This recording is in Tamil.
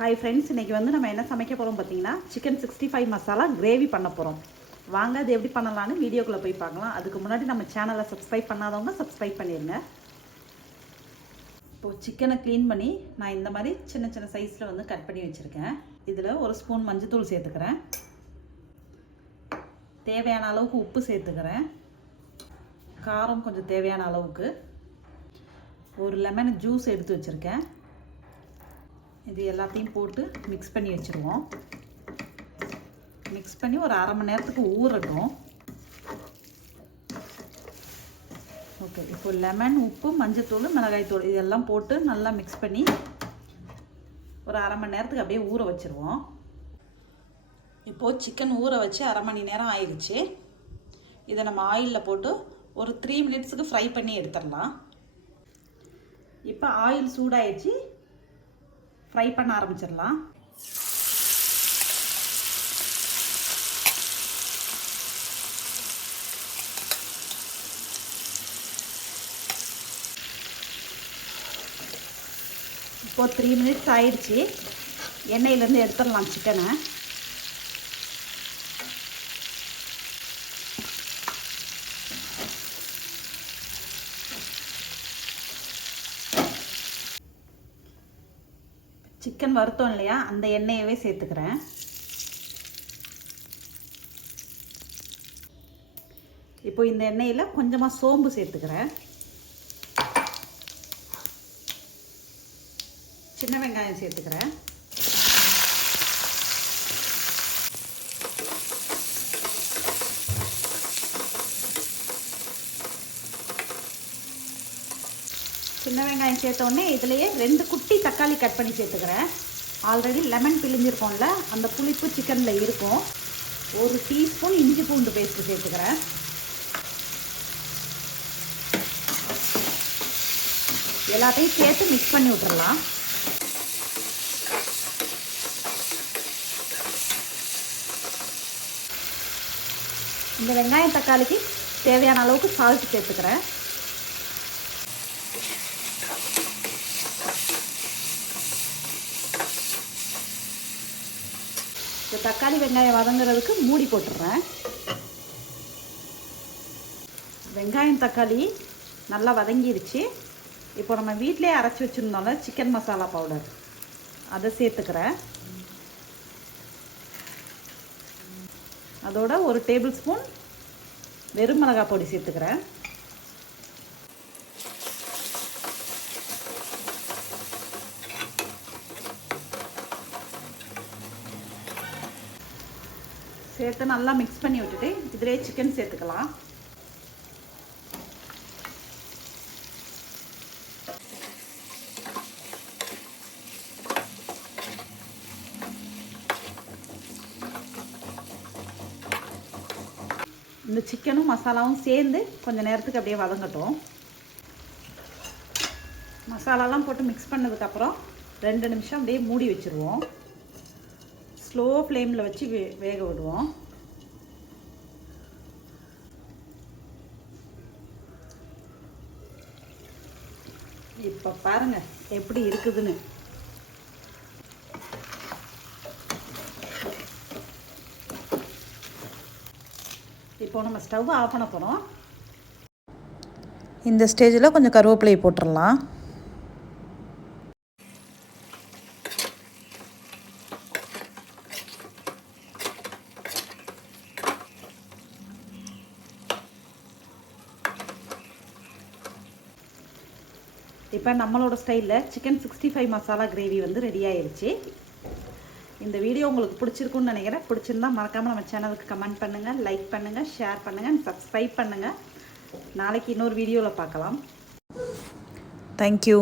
ஹாய் ஃப்ரெண்ட்ஸ் இன்றைக்கி வந்து நம்ம என்ன சமைக்க போகிறோம் பார்த்தீங்கன்னா chicken sixty five masala gravy பண்ண போகிறோம் வாங்க அது எப்படி பண்ணலான்னு வீடியோக்குள்ளே போய் பார்க்கலாம். அதுக்கு முன்னாடி நம்ம சேனலை சப்ஸ்கிரைப் பண்ணாதவங்க சப்ஸ்கிரைப் பண்ணிடுங்க. இப்போது சிக்கனை க்ளீன் பண்ணி நான் இந்த மாதிரி சின்ன சின்ன சைஸில் வந்து கட் பண்ணி வச்சுருக்கேன். இதில் ஒரு ஸ்பூன் மஞ்சத்தூள் சேர்த்துக்கிறேன். தேவையான அளவுக்கு உப்பு சேர்த்துக்கிறேன். காரம் கொஞ்சம் தேவையான அளவுக்கு. ஒரு லெமன் ஜூஸ் எடுத்து வச்சுருக்கேன். இது எல்லாத்தையும் போட்டு மிக்ஸ் பண்ணி வச்சுருவோம். மிக்ஸ் பண்ணி ஒரு அரை மணி நேரத்துக்கு ஊறட்டும். ஓகே இப்போ லெமன் உப்பு மஞ்சத்தூள் மிளகாய்த்தூள் இதெல்லாம் போட்டு நல்லா மிக்ஸ் பண்ணி ஒரு அரை மணி நேரத்துக்கு அப்படியே ஊற வச்சுருவோம். இப்போது சிக்கன் ஊற வச்சு அரை மணி நேரம் ஆயிடுச்சு. இதை நம்ம ஆயிலில் போட்டு ஒரு த்ரீ மினிட்ஸுக்கு ஃப்ரை பண்ணி எடுத்துடலாம். இப்போ ஆயில் சூடாயிடுச்சு. ஃப்ரை பண்ண ஆரம்பிச்சிடலாம். இப்போ த்ரீ மினிட்ஸ் ஆயிடுச்சு. எண்ணெயிலேருந்து எடுத்துடலாம் சிக்கனை சிக்கன் வறுத்தோம் இல்லையா? அந்த எண்ணெயவே சேர்த்துக்கிறேன். இப்போ இந்த எண்ணெயில் கொஞ்சமாக சோம்பு சேர்த்துக்கிறேன். சின்ன வெங்காயம் சேர்த்துக்கிறேன். சின்ன வெங்காயம் சேர்த்தோடனே இதுலேயே ரெண்டு குட்டி தக்காளி கட் பண்ணி சேர்த்துக்கிறேன். ஆல்ரெடி லெமன் பிழிஞ்சிருக்கோம்ல அந்த புளிப்பு சிக்கனில் இருக்கும். ஒரு டீஸ்பூன் இஞ்சி பூண்டு பேஸ்ட்டு சேர்த்துக்கிறேன். எல்லாத்தையும் சேர்த்து மிக்ஸ் பண்ணி விட்டுறலாம். இந்த வெங்காயம் தக்காளிக்கு தேவையான அளவுக்கு சால்ட் சேர்த்துக்கிறேன். இந்த தக்காளி வெங்காயம் வதங்குறதுக்கு மூடி போட்டுடுறேன் வெங்காயம் தக்காளி நல்லா வதங்கிருச்சு. இப்போ நம்ம வீட்டிலே அரைச்சி வச்சுருந்தோம்ல சிக்கன் மசாலா பவுடர் அதை சேர்த்துக்கிறேன். அதோட ஒரு டேபிள் ஸ்பூன் வெறும் மிளகாய் பொடி சேர்த்துக்கிறேன். சேர்த்து நல்லா மிக்ஸ் பண்ணி விட்டுட்டு இதிலே சிக்கன் சேர்த்துக்கலாம். இந்த சிக்கனும் மசாலாவும் சேர்ந்து கொஞ்சம் நேரத்துக்கு அப்படியே வதங்கட்டும். மசாலாலாம் போட்டு மிக்ஸ் பண்ணதுக்கப்புறம் ரெண்டு நிமிஷம் அப்படியே மூடி வச்சுருவோம். ஸ்லோ ஃப்ளேமில் வச்சு வே வேக விடுவோம். இப்போ பாருங்க எப்படி இருக்குதுன்னு. இப்போ நம்ம ஸ்டவ் ஆஃப் பண்ண போகிறோம் இந்த ஸ்டேஜில் கொஞ்சம் கருவேப்பிலையை போட்டுடலாம் இப்போ நம்மளோட ஸ்டைலில் chicken sixty five masala gravy வந்து ரெடி ஆயிடுச்சு இந்த வீடியோ உங்களுக்கு பிடிச்சிருக்குன்னு நினைக்கிறேன். பிடிச்சிருந்தா மறக்காமல் நம்ம சேனலுக்கு கமெண்ட் பண்ணுங்கள் லைக் பண்ணுங்கள் ஷேர் பண்ணுங்கள் சப்ஸ்கிரைப் பண்ணுங்கள் நாளைக்கு இன்னொரு வீடியோவில் பார்க்கலாம். தேங்க்யூ